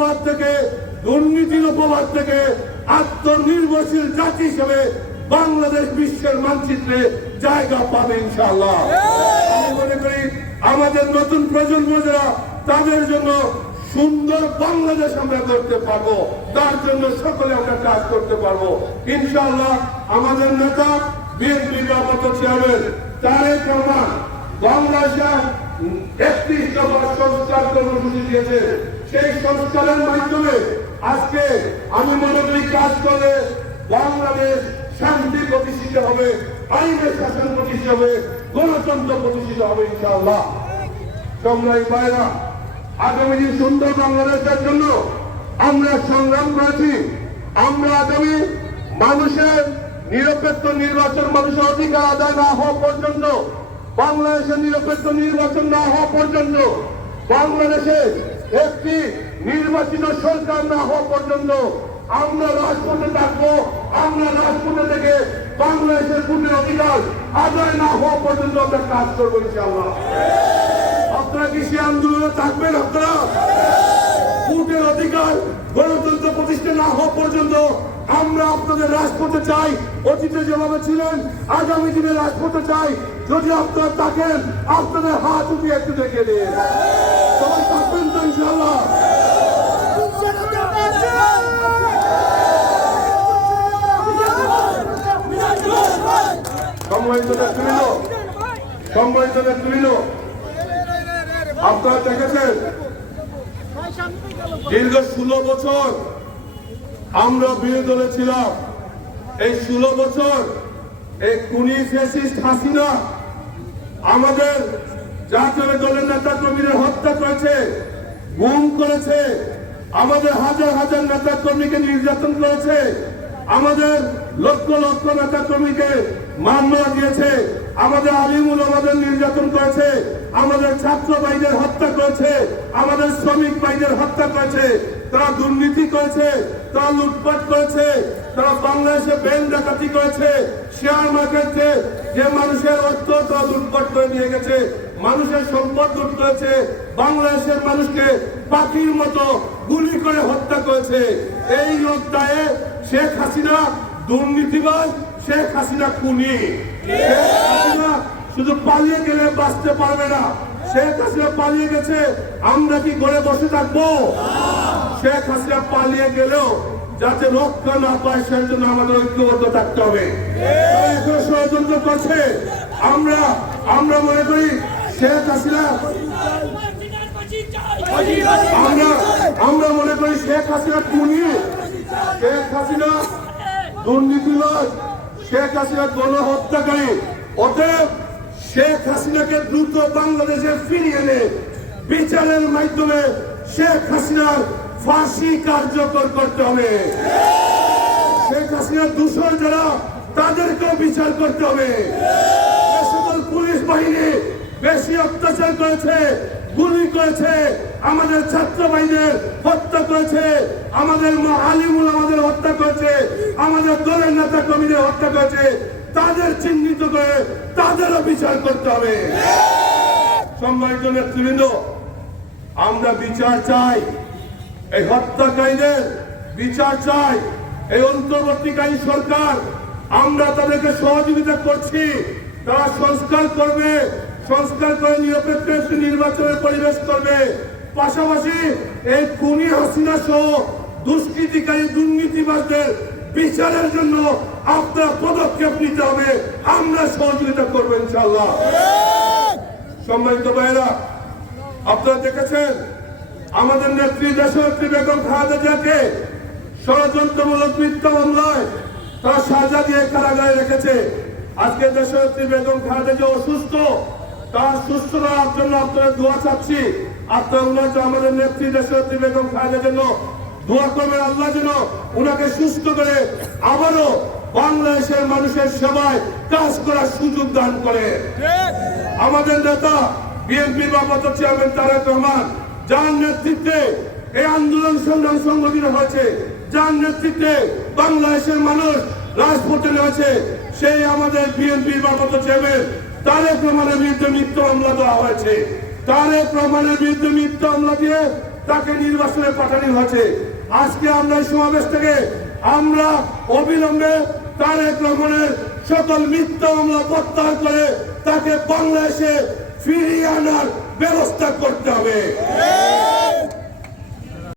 অপবাদ থেকে, দুর্নীতির অপবাদ থেকে আত্মনির্ভরশীল জাতি হিসেবে বাংলাদেশ বিশ্বের মানচিত্রে জায়গা পাবে ইনশাআল্লাহ। আমি মনে করি আমাদের নতুন প্রজন্ম যারা, তাদের জন্য সুন্দর বাংলাদেশ আমরা করতে পারব। তার জন্য সকলে আমরা কাজ করতে পারব। ইনশাআল্লাহ আমাদের নেতা, বিএনপি মতো চেয়ারম্যান তারেক রহমান বাংলাদেশে দফা সংস্কার কর্মসূচি দিয়েছে। সেই সংস্কারের মাধ্যমে আজকে আমি মনে করি কাজ করে বাংলাদেশ শান্তি প্রতিষ্ঠিত হবে আইনের শাসন প্রতিষ্ঠিত হবে, গণতন্ত্র প্রতিষ্ঠিত হবে, ইনশাআল্লাহ। সংগ্রামী ভাইরা, আগামী দিন সুন্দর বাংলাদেশের জন্য আমরা সংগ্রাম করেছি। আমরা আগামী মানুষের নিরপেক্ষ নির্বাচন মানুষের অধিকার আদায় না হওয়া পর্যন্ত, বাংলাদেশের নিরপেক্ষ নির্বাচন না হওয়া পর্যন্ত বাংলাদেশে একটি নির্বাচিত সরকার না হওয়া পর্যন্ত আমরা রাজপথে থাকব, আমরা রাজপথে থেকে বাংলাদেশের পূর্ণের অধিকার আদায় না হওয়া পর্যন্ত আমরা কাজ করব ইনশাআল্লাহ। আপনারা কি সে আন্দোলনে থাকবেন আপনারা। ভোটের অধিকার গণতন্ত্র প্রতিষ্ঠা না হওয়া পর্যন্ত আমরা আপনাদের রাজপথে চাই। অতীতে যেভাবে ছিলেন, আগামী দিনে রাজপথে চাই। যদি আপনারা থাকেন, আপনাদের হাত উঠিয়ে একটু দেখে দিন সবাই থাকবেন তো ইনশাল্লাহ সম্মানিত আপনারা দেখেছেন? দীর্ঘ ষোলো বছর আমরা বিরোধী দলে ছিলাম। এই ষোলো বছর এই কুনি ফেসিস্ট হাসিনা আমাদের জাতীয় দলের নেতা কর্মীদের হত্যা করেছে, গুম করেছে, আমাদের হাজার হাজার নেতা কর্মীকে নির্যাতন করেছে, আমাদের লক্ষ লক্ষ নেতা কর্মীকে মামলা দিয়েছে। আমাদের আলিমুল আমাদের নির্যাতন করেছে। আমাদের ছাত্র ভাইদের হত্যা করেছে। আমাদের শ্রমিক ভাইদের হত্যা করেছে। তারা দুর্নীতি করেছে, তারা লুটপাট করেছে, তারা বাংলাদেশে ব্যাংক ডাকাতি করেছে। শেয়ার মার্কেটে যে মানুষের অর্থ তারা লুটপাট করে নিয়ে গেছে, মানুষের সম্পদ লুট করেছে, বাংলাদেশের মানুষকে পাখির মতো গুলি করে হত্যা করেছে। এই হত্যায় শেখ হাসিনা দুর্নীতিবাজ শেখ হাসিনা খুনি। শেখ হাসিনা শুধু পালিয়ে গেলে বাঁচতে পারবে না। শেখ হাসিনা পালিয়ে গেছে, আমরা কি ঘরে বসে থাকব? শেখ হাসিনা পালিয়ে গেলেও যাতে রক্ষা না পায়, সেই জন্য আমাদের ঐক্যবদ্ধ থাকতে হবে। ষড়যন্ত্র করছে আমরা আমরা মনে করি শেখ হাসিনা, আমরা আমরা মনে করি শেখ হাসিনা খুনি। শেখ হাসিনা দুর্নীতিবাজ শেখ হাসিনা গণহত্যাকারী। অতএব শেখ হাসিনাকে দ্রুত বাংলাদেশে ফিরিয়ে এনে বিচারের মাধ্যমে শেখ হাসিনার ফাঁসি কার্যকর করতে হবে। শেখ হাসিনার দূষণ যারা, তাদেরকেও বিচার করতে হবে। পুলিশ বাহিনী বেশি অত্যাচার করেছে, গুলি করেছে আমাদের ছাত্র ভাইদের হত্যা করেছে, আমাদের আলিমুল আমাদের হত্যা করেছে, আমাদের দলের নেতা কর্মীদের হত্যা করেছে, তাদের চিহ্নিত করে তাদেরও বিচার করতে হবে। সম্মানিত নেতৃবৃন্দ, আমরা বিচার চাই। এই হত্যাকারীদের বিচার চাই। এই অন্তর্বর্তীকালীন সরকার, আমরা তাদেরকে সহযোগিতা করছি। তারা সংস্কার করবে, সংস্কার করে নিরপেক্ষ একটি নির্বাচনের পরিবেশ করবে। পাশাপাশি এই খুনি হাসিনা সহ দুষ্কৃতিকারী দুর্নীতিবাদদের বিচারের জন্য আপনার পদক্ষেপ নিতে হবে। আমরা সহযোগিতা করব ইনশাল্লাহ সম্মানিত ভাইয়েরা, আপনারা দেখেছেন, আমাদের নেত্রী দেশনেত্রী বেগম খালেদা জিয়াকে ষড়যন্ত্রমূলক মিথ্যা মামলায় তারা সাজা দিয়ে কারাগারে রেখেছে। আজকে দেশনেত্রী বেগম খালেদা জিয়া অসুস্থ, তার সুস্থ হওয়ার জন্য আপনারা দোয়া চাচ্ছি। আপনারা ওনার জন্য আমাদের নেত্রী দেশনেত্রী বেগম খালেদার জন্য। দোয়া করবেন আল্লাহ যেন ওনাকে সুস্থ করে আবারও বাংলাদেশের মানুষের সেবায় কাজ করার সুযোগ দান করে। আমাদের নেতা বিএনপি বাবত চেয়ারম্যান তারেক রহমান যার নেতৃত্বে এই আন্দোলন সংগ্রাম সংগঠিত হয়েছে যার নেতৃত্বে বাংলাদেশের মানুষ রাজপথে রয়েছে সেই আমাদের বিএনপি বাবত চেয়ারম্যান তারেক রহমানের বিরুদ্ধে মিথ্যা মামলা দেওয়া হয়েছে। তারেক প্রমাণের বিরুদ্ধে মিথ্যা মামলা দিয়ে তাকে নির্বাচনে পাঠানো হয়েছে। আজকে আমরা এই সমাবেশ থেকে আমরা অবিলম্বে তার রহমানের সকল মিথ্যা মামলা প্রত্যাহার করে তাকে বাংলাদেশে ফিরিয়ে আনার ব্যবস্থা করতে হবে।